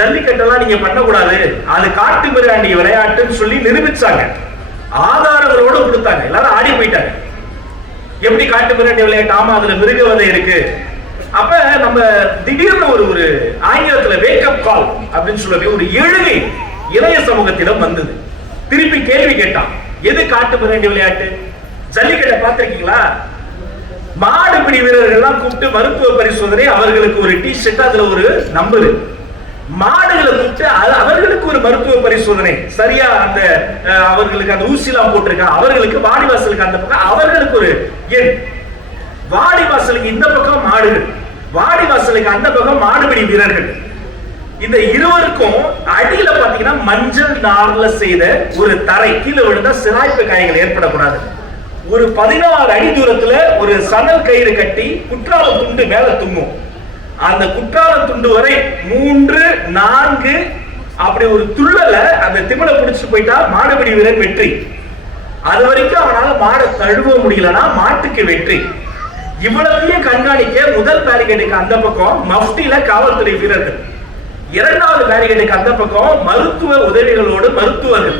ஜல்லிக்கட்டெல்லாம் நீங்க பண்ணக்கூடாது. அது காட்டு மிராண்டி விளையாட்டுன்னு சொல்லி நிரூபிச்சாங்க. ஆதாரங்களோட கொடுத்தாங்க. எல்லாரும் ஆடி போயிட்டாங்க. எப்படி காட்டு மிராண்டி விளையாட்டு? ஆமா அதுல மிருகவதை இருக்கு. அப்ப நம்ம திடீர்னு ஒரு ஒரு ஆங்கிலத்துல வேக்கப் கால் அப்படின்னு சொல்லவே ஒரு எழுகை இளைய சமூகத்திடம் வந்தது. திருப்பி கேள்வி கேட்டான். எது காட்டு மிராண்டி விளையாட்டு? ஜல்லிக்கட்டை பார்த்திருக்கீங்களா? மாடுபிடி வீரர்கள்லாம் கூப்பிட்டு மருத்துவ பரிசோதனை அவர்களுக்கு ஒரு டி ஷர்ட் அதுல ஒரு நம்பரு மாடுகளை கூப்பிட்டு அது அவர்களுக்கு ஒரு மருத்துவ பரிசோதனை. சரியா அந்த அஹ், அவர்களுக்கு அந்த ஊசிலாம் போட்டிருக்காங்க அவர்களுக்கு வாடிவாசலுக்கு அந்த பக்கம் அவர்களுக்கு ஒரு எண். வாடிவாசலுக்கு இந்த பக்கம் மாடுகள் வாடிவாசலுக்கு அந்த பக்கம் மாடுபிடி வீரர்கள். இந்த இருவருக்கும் அடியில பாத்தீங்கன்னா மஞ்சள் நார்ல செய்த ஒரு தரை. கீழே விழுந்தா சிராய்ப்பு காயங்கள் ஏற்படக்கூடாது. ஒரு பதினாறு அடி தூரத்துல ஒரு சணல் கயிறு கட்டி குற்றால துண்டு மேல தும்மும் அந்த குற்றால துண்டு வரை மூன்று நான்கு அப்படி ஒரு துள்ளல அந்த திமிலை பிடிச்சு போயிட்டா மாடுபிடி வீரன் வெற்றி. அது வரைக்கும் அவனால மாடை தழுவ முடியலன்னா மாட்டுக்கு வெற்றி. இவ்வளவையும் கண்காணிக்க முதல் பேரிகேடுக்கு அந்த பக்கம் மஃப்டில காவல்துறை வீரர்கள். இரண்டாவது பேரிகேடுக்கு அந்த பக்கம் மருத்துவ உதவிகளோடு மருத்துவர்கள்.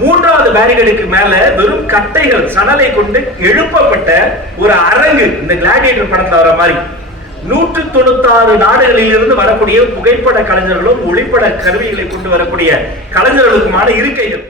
மூன்றாவது பேரிகேடுக்கு மேல வெறும் கட்டைகள் சணலை கொண்டு எழுப்பப்பட்ட ஒரு அரங்கு இந்த கிளாடியேட்டர் படத்துல வர மாதிரி. நூற்று தொண்ணூத்தாறு நாடுகளில் இருந்து வரக்கூடிய புகைப்பட கலைஞர்களும் ஒளிப்பட கருவிகளை கொண்டு வரக்கூடிய கலைஞர்களுக்குமான இருக்கைகள்.